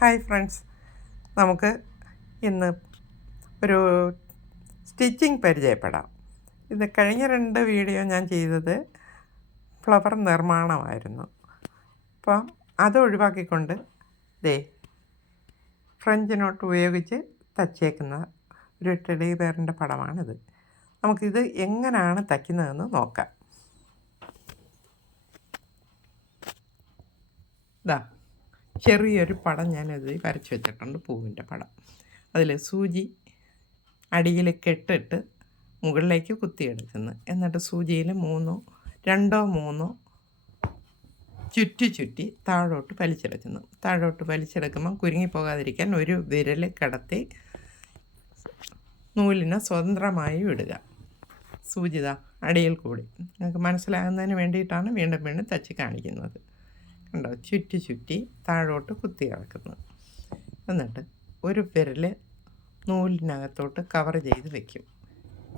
Hi friends, നമുക്ക് ഇന്ന് ഒരു സ്റ്റിച്ചിങ് പരിചയപ്പെടാം. ഇത് കഴിഞ്ഞ 2 വീഡിയോ ഞാൻ ചെയ്തത് ഫ്ലവർ നിർമ്മാണമായിരുന്നു. അപ്പം അത് ഒഴിവാക്കിക്കൊണ്ട് ഫ്രഞ്ച് നോട്ട് ഉപയോഗിച്ച് തച്ചേക്കുന്ന ഒരു ടെഡി ബെയറിൻ്റെ പടമാണിത്. നമുക്കിത് എങ്ങനെയാണ് തയ്ക്കുന്നതെന്ന് നോക്കാം. ചെറിയൊരു പടം ഞാനിത് വരച്ച് വെച്ചിട്ടുണ്ട്, പൂവിൻ്റെ പടം. അതിൽ സൂചി അടിയിൽ കെട്ടിട്ട് മുകളിലേക്ക് കുത്തിയെടുക്കുന്നു. എന്നിട്ട് സൂചിയിൽ 2-3 ചുറ്റി താഴോട്ട് വലിച്ചെടുക്കുന്നു. താഴോട്ട് വലിച്ചെടുക്കുമ്പം കുരുങ്ങിപ്പോകാതിരിക്കാൻ ഒരു വിരൽ കടത്തി നൂലിനെ സ്വതന്ത്രമായി വിടുക. സൂചിത അടിയിൽ കൂടി നിങ്ങൾക്ക് മനസ്സിലാകുന്നതിന് വേണ്ടിയിട്ടാണ് വീണ്ടും തച്ച് കാണിക്കുന്നത്. കണ്ടോ, ചുറ്റി താഴോട്ട് കുത്തി ഇറക്കുന്നു. എന്നിട്ട് ഒരു വിരൽ നൂലിനകത്തോട്ട് കവർ ചെയ്ത് വയ്ക്കും,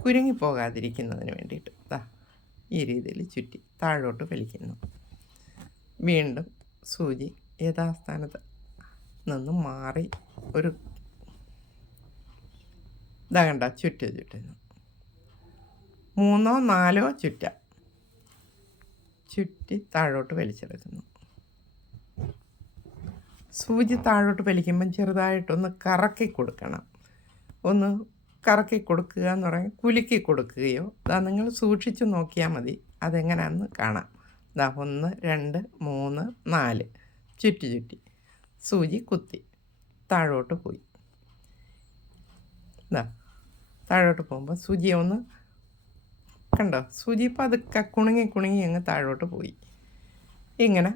കുരുങ്ങിപ്പോകാതിരിക്കുന്നതിന് വേണ്ടിയിട്ട്. ഈ രീതിയിൽ ചുറ്റി താഴോട്ട് വലിക്കുന്നു. വീണ്ടും സൂചി യഥാസ്ഥാനത്ത് നിന്ന് മാറി ഒരു കണ്ട ചുറ്റുന്നു. 3-4 ചുറ്റി താഴോട്ട് വലിച്ചെടുക്കുന്നു. സൂചി താഴോട്ട് വലിക്കുമ്പം ചെറുതായിട്ടൊന്ന് കറക്കി കൊടുക്കണം. ഒന്ന് കറക്കി കൊടുക്കുക എന്ന് പറഞ്ഞാൽ കുലുക്കി കൊടുക്കുകയോ, നിങ്ങൾ സൂക്ഷിച്ച് നോക്കിയാൽ മതി, അതെങ്ങനെയാണെന്ന് കാണാം. 1, 2, 3, 4 ചുറ്റി സൂചി കുത്തി താഴോട്ട് പോയി. താഴോട്ട് പോകുമ്പോൾ സൂചി ഒന്ന് കണ്ടോ, സൂചി പതുക്കെ കുണുങ്ങി അങ്ങ് താഴോട്ട് പോയി. ഇങ്ങനെ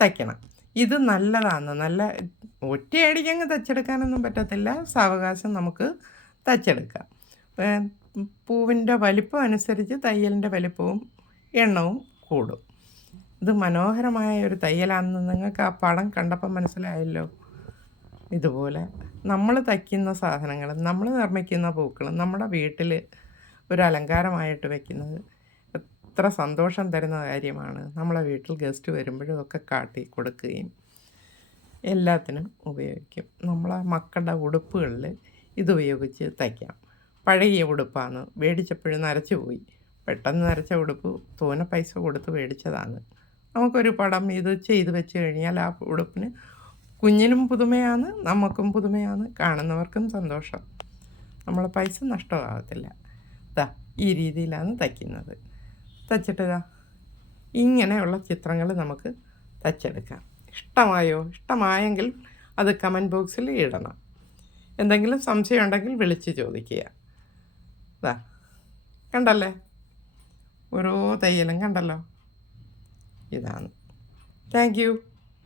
തയ്ക്കണം. ഇത് നല്ലതാണ്. നല്ല ഒറ്റയടിക്കങ്ങ് തച്ചെടുക്കാനൊന്നും പറ്റത്തില്ല, സാവകാശം നമുക്ക് തച്ചെടുക്കാം. പൂവിൻ്റെ വലിപ്പം അനുസരിച്ച് തയ്യലിൻ്റെ വലിപ്പവും എണ്ണവും കൂടും. ഇത് മനോഹരമായ ഒരു തയ്യലാണെന്ന് നിങ്ങൾക്ക് ആ പടം കണ്ടപ്പോൾ മനസ്സിലായല്ലോ. ഇതുപോലെ നമ്മൾ തയ്ക്കുന്ന സാധനങ്ങൾ, നമ്മൾ നിർമ്മിക്കുന്ന പൂക്കളും നമ്മുടെ വീട്ടിൽ ഒരു അലങ്കാരമായിട്ട് വയ്ക്കുന്നത് എത്ര സന്തോഷം തരുന്ന കാര്യമാണ്. നമ്മളെ വീട്ടിൽ ഗസ്റ്റ് വരുമ്പോഴും ഒക്കെ കാട്ടി കൊടുക്കുകയും എല്ലാത്തിനും ഉപയോഗിക്കും. നമ്മളെ മക്കളുടെ ഉടുപ്പുകളിൽ ഇതുപയോഗിച്ച് തയ്ക്കാം. പഴകിയ ഉടുപ്പാണ്, മേടിച്ചപ്പോഴും നരച്ചു പോയി. പെട്ടെന്ന് നരച്ച ഉടുപ്പ് തോനെ പൈസ കൊടുത്ത് മേടിച്ചതാണ്. നമുക്കൊരു പടം ഇത് ചെയ്ത് വെച്ച് കഴിഞ്ഞാൽ ആ ഉടുപ്പിന് കുഞ്ഞിനും പുതുമയാണ്, നമുക്കും പുതുമയാണ്, കാണുന്നവർക്കും സന്തോഷം. നമ്മൾ പൈസ നഷ്ടമാകത്തില്ല. ഈ രീതിയിലാണ് തയ്ക്കുന്നത്. തച്ചിട്ട് ഇങ്ങനെയുള്ള ചിത്രങ്ങൾ നമുക്ക് തച്ചെടുക്കാം. ഇഷ്ടമായെങ്കിൽ അത് കമൻറ്റ് ബോക്സിൽ ഇടണം. എന്തെങ്കിലും സംശയം ഉണ്ടെങ്കിൽ വിളിച്ച് ചോദിക്കുക. കണ്ടല്ലേ, ഓരോ തയ്യലും കണ്ടല്ലോ. ഇതാണ്. Thank you.